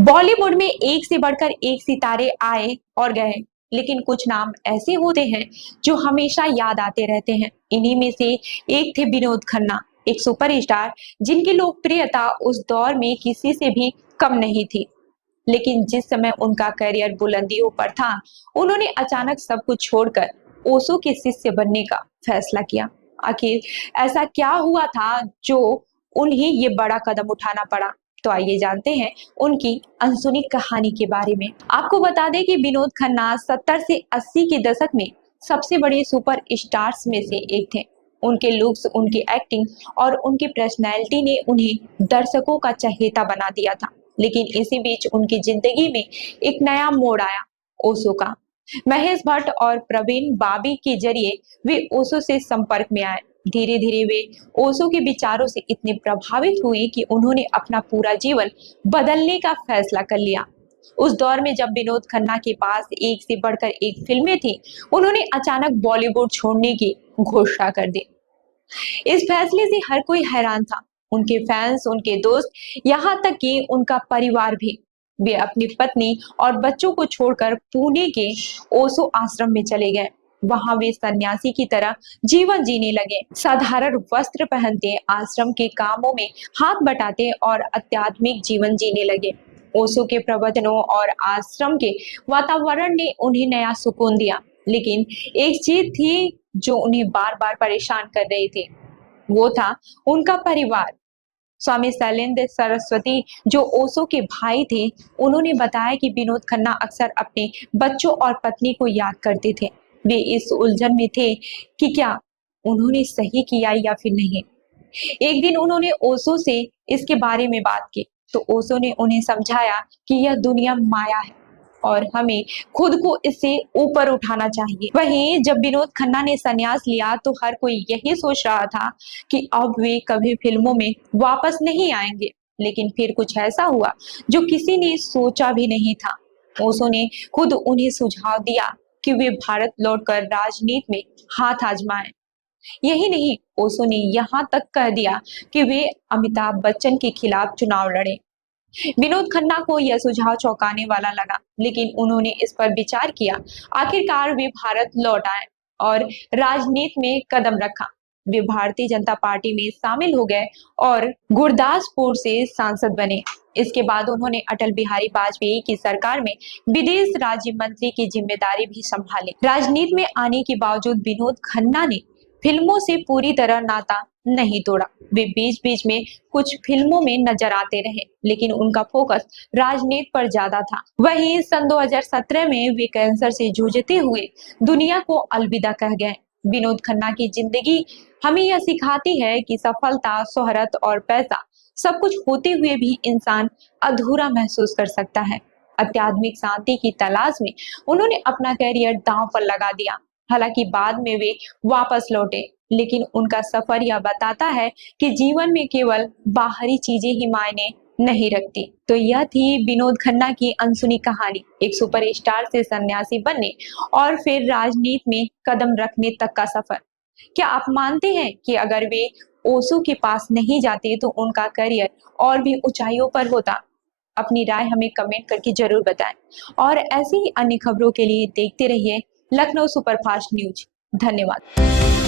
बॉलीवुड में एक से बढ़कर एक सितारे आए और गए, लेकिन कुछ नाम ऐसे होते हैं जो हमेशा याद आते रहते हैं। इन्हीं में से एक थे विनोद खन्ना, एक सुपरस्टार जिनकी लोकप्रियता उस दौर में किसी से भी कम नहीं थी। लेकिन जिस समय उनका करियर बुलंदियों पर था, उन्होंने अचानक सब कुछ छोड़कर ओशो के शिष्य बनने का फैसला किया। आखिर ऐसा क्या हुआ था जो उन्हें ये बड़ा कदम उठाना पड़ा? तो आइए जानते हैं उनकी अनसुनी कहानी के बारे में। आपको बता दें कि विनोद खन्ना 70 से 80 के दशक में सबसे बड़े सुपर स्टार्स में से एक थे। उनके लुक्स, उनकी एक्टिंग और उनकी पर्सनैलिटी ने उन्हें दर्शकों का चहेता बना दिया था। लेकिन इसी बीच उनकी जिंदगी में एक नया मोड़ आया, ओशो का। महेश भट्ट और प्रवीण बाबी के जरिए वे ओशो से संपर्क में आए। धीरे धीरे वे ओशो के विचारों से इतने प्रभावित हुए कि उन्होंने अपना पूरा जीवन बदलने का फैसला कर लिया। उस दौर में जब विनोद खन्ना के पास एक से बढ़कर एक फिल्में थी, उन्होंने अचानक बॉलीवुड छोड़ने की घोषणा कर दी। इस फैसले से हर कोई हैरान था, उनके फैंस, उनके दोस्त, यहाँ तक कि उनका परिवार भी। वे अपनी पत्नी और बच्चों को छोड़कर पुणे के ओशो आश्रम में चले गए। वहां वे सन्यासी की तरह जीवन जीने लगे, साधारण वस्त्र पहनते, आश्रम के कामों में हाथ बटाते और आध्यात्मिक जीवन जीने लगे। ओशो के प्रवचनों और आश्रम के वातावरण ने उन्हें नया सुकून दिया। लेकिन एक चीज थी जो उन्हें बार बार परेशान कर रही थी, वो था उनका परिवार। स्वामी शैलेंद्र सरस्वती, जो ओशो के भाई थे, उन्होंने बताया कि विनोद खन्ना अक्सर अपने बच्चों और पत्नी को याद करते थे। वे इस उलझन में थे कि क्या उन्होंने सही किया या फिर नहीं। एक दिन उन्होंने ओशो से इसके बारे में बात की, तो ओशो ने उन्हें समझाया कि यह दुनिया माया है और हमें खुद को इससे ऊपर उठाना चाहिए। वहीं जब विनोद खन्ना ने संन्यास लिया तो हर कोई यही सोच रहा था कि अब वे कभी फिल्मों में वापस नहीं आएंगे। लेकिन फिर कुछ ऐसा हुआ जो किसी ने सोचा भी नहीं था। ओशो ने खुद उन्हें सुझाव दिया कि वे भारत लौटकर राजनीति में हाथ आजमाएं। यही नहीं, ओशो ने यहाँ तक कह दिया कि वे अमिताभ बच्चन के खिलाफ चुनाव लड़े। विनोद खन्ना को यह सुझाव चौंकाने वाला लगा, लेकिन उन्होंने इस पर विचार किया। आखिरकार वे भारत लौट आए और राजनीति में कदम रखा। वे भारतीय जनता पार्टी में शामिल हो गए और गुरदासपुर से सांसद बने। इसके बाद उन्होंने अटल बिहारी वाजपेयी की सरकार में विदेश राज्य मंत्री की जिम्मेदारी भी संभाली। राजनीति में आने के बावजूद विनोद खन्ना ने फिल्मों से पूरी तरह नाता नहीं तोड़ा। वे बीच बीच में कुछ फिल्मों में नजर आते रहे, लेकिन उनका फोकस राजनीति पर ज्यादा था। वहीं सन 2017 में वे कैंसर से जूझते हुए दुनिया को अलविदा कह गए। विनोद खन्ना की जिंदगी हमें यह सिखाती है कि सफलता, शोहरत और पैसा सब कुछ होते हुए भी इंसान अधूरा महसूस कर सकता है। आध्यात्मिक शांति की तलाश में उन्होंने अपना करियर दांव पर लगा दिया। हालांकि बाद में वे वापस लौटे, लेकिन उनका सफर यह बताता है कि जीवन में केवल बाहरी चीजें ही मायने नहीं रखती। तो यह थी विनोद खन्ना की अनसुनी कहानी, एक सुपरस्टार से सन्यासी बनने और फिर राजनीति में कदम रखने तक का सफर। क्या आप मानते हैं कि अगर वे ओशो के पास नहीं जाते तो उनका करियर और भी ऊंचाइयों पर होता? अपनी राय हमें कमेंट करके जरूर बताएं और ऐसी ही अन्य खबरों के लिए देखते रहिए लखनऊ सुपरफास्ट न्यूज। धन्यवाद।